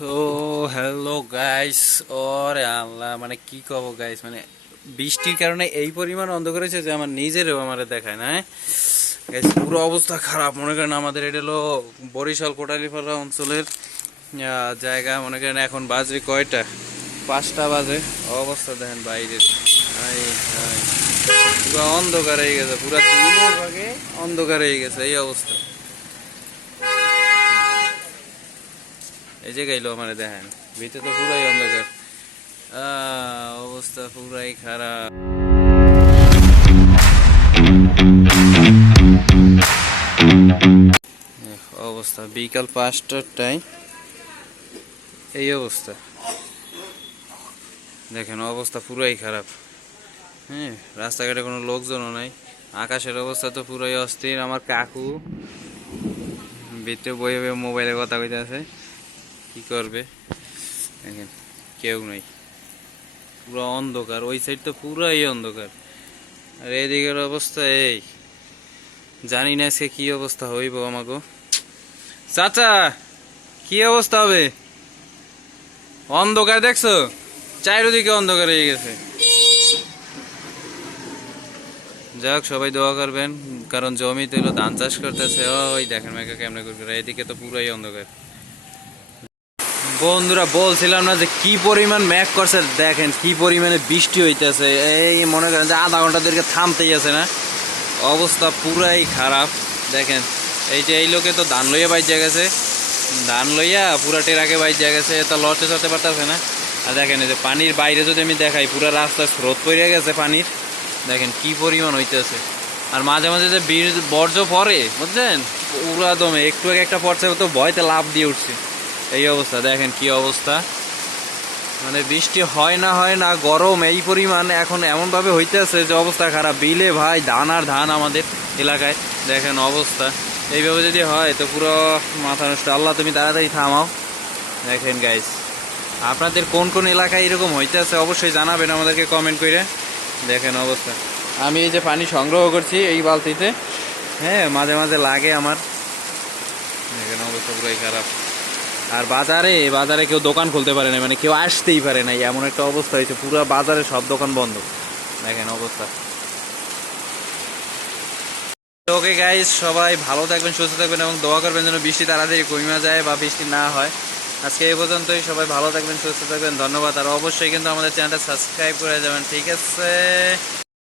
So hello guys ওরে আল্লাহ মানে কি কব গাইস মানে বৃষ্টির কারণে এই পরিমাণ অন্ধকার হয়েছে যে আমার নিজেরও আমার দেখায় না গাইস পুরো অবস্থা খারাপ, মনে করেন আমাদের এটা হলো বরিশাল কোটালীপাড়া অঞ্চলের জায়গা, মনে করেন এখন বাজে কয়টা? পাঁচটা বাজে। অবস্থা দেখেন বাইরের। পুরো অন্ধকার হয়ে গেছে, পুরো তিনের ভাগে অন্ধকার হয়ে গেছে, এই অবস্থা। এই যে গাইলো আমার দেখেন, ভিতরে তো পুরাই অন্ধকার। অবস্থা পুরাই খারাপ। অবস্থা, বিকাল পাঁচটার টাইম এই অবস্থা। দেখেন, অবস্থা পুরাই খারাপ। হ্যাঁ রাস্তাঘাটে কোনো লোকজনও নাই। আকাশের অবস্থা তো পুরাই অস্থির। আমার কাকু ভিতরে বয়ে বয়ে মোবাইলে কথা কইতে আছে কি করবে? দেখেন, কেউ নাই। পুরো অন্ধকার, ওই সাইড তো পুরাই অন্ধকার। আর এদিকের অবস্থা এই। জানি না আজকে কি অবস্থা হইব আমাকে চাচা, কি অবস্থা হবে? অন্ধকার দেখছ? চারিদিকে অন্ধকার হয়ে গেছে। যাক সবাই দোয়া করবেন, কারণ জমিতে ধান চাষ করতেছে। ওই দেখেন মেঘা কেমনে করবে। এদিকে তো পুরাই অন্ধকার। বন্ধুরা, বলছিলাম না যে কি পরিমাণ ম্যাক করছে, দেখেন কি পরিমাণে বৃষ্টি হইতেছে। এই মনে করেন যে আধা ঘণ্টা দেরকে থামতেই আছে না। অবস্থা পুরাই খারাপ। দেখেন, এই যে এই লোকে তো ধান লইয়া বাইজা গেছে। ধান লইয়া পুরা টেরাকে বাইজা গেছে তো লড়তে চড়তে পারতেছে না। আর দেখেন, এই যে পানির বাইরে যদি আমি দেখাই, পুরো রাস্তা স্রোত পড়ে গেছে পানির। দেখেন কি পরিমাণ হইতেছে। আর মাঝে মাঝে যে বীর বর্জ্য পরে বুঝছেন পুরা দমে, একটু একটা পড়ছে, তো ভয়তে লাভ দিয়ে উঠছে। এই অবস্থা, দেখেন কি অবস্থা। মানে বৃষ্টি হয় না হয় না, গরম এই পরিমাণ এখন এমনভাবে হইতেছে যে অবস্থা খারাপ। বিলে ভাই, ধান আর ধান আমাদের এলাকায়, দেখেন অবস্থা। এইভাবে যদি হয়, তো পুরো মাথা নষ্ট। আল্লাহ, তুমি তাড়াতাড়ি থামাও। দেখেন গাইস আপনাদের কোন কোন এলাকায় এরকম হইতেছে অবশ্যই জানাবেন আমাদেরকে কমেন্ট করে। দেখেন অবস্থা। আমি এই যে পানি সংগ্রহ করছি এই বালতিতে। হ্যাঁ মাঝে মাঝে লাগে আমার। দেখেন অবস্থা পুরাই খারাপ। আর বাজারে বাজারে কেউ দোকান খুলতে পারে না মানে কেউ আসতেই পারে না, এমন একটা অবস্থা হয়েছে। পুরো বাজারে সব দোকান বন্ধ। দেখেন অবস্থা। ওকে গাইস সবাই ভালো থাকবেন, সুস্থ থাকবেন এবং দোয়া করবেন যেন বৃষ্টি তাড়াতাড়ি কমে যায় বা বৃষ্টি না হয়। আজকে এই পর্যন্তই, সবাই ভালো থাকবেন, সুস্থ থাকবেন, ধন্যবাদ। আর অবশ্যই কিন্তু আমাদের চ্যানেলটা সাবস্ক্রাইব করে যাবেন, ঠিক আছে?